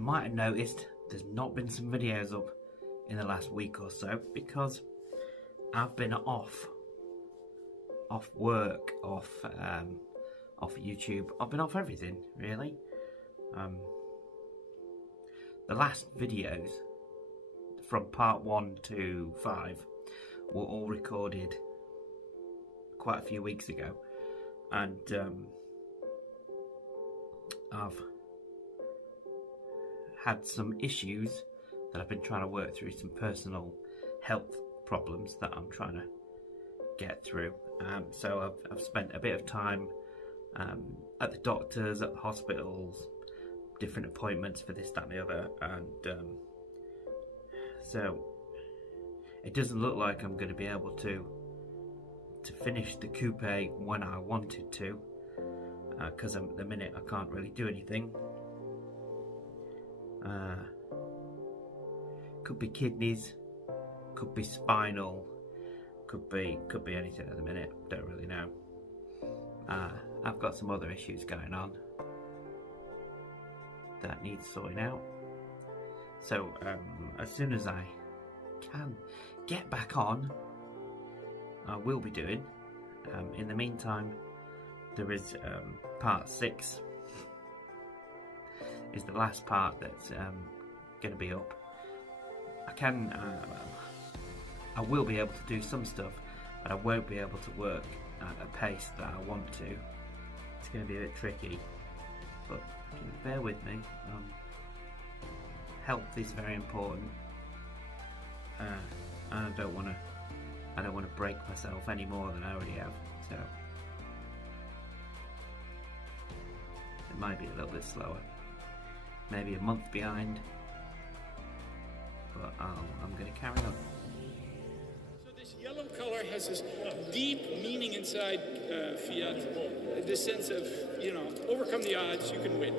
might have noticed there's not been some videos up in the last week or so because I've been off work, off YouTube. I've been off everything really. The last videos from part 1 to 5 were all recorded quite a few weeks ago, and I've had some issues that I've been trying to work through, some personal health problems that I'm trying to get through. So I've spent a bit of time at the doctors, at the hospitals, different appointments for this, that and the other, and so it doesn't look like I'm going to be able to finish the coupe when I wanted to, because at the minute I can't really do anything. Could be kidneys, could be spinal, could be anything at the minute, don't really know. I've got some other issues going on that needs sorting out, so as soon as I can get back on, I will be doing. In the meantime, there is part 6 is the last part that's going to be up. I will be able to do some stuff, but I won't be able to work at a pace that I want to. It's going to be a bit tricky, but bear with me. Health is very important, and I don't want to break myself any more than I already have. So it might be a little bit slower, maybe a month behind, but I'm going to carry on. So this yellow color has this deep meaning inside Fiat, this sense of, overcome the odds, you can win.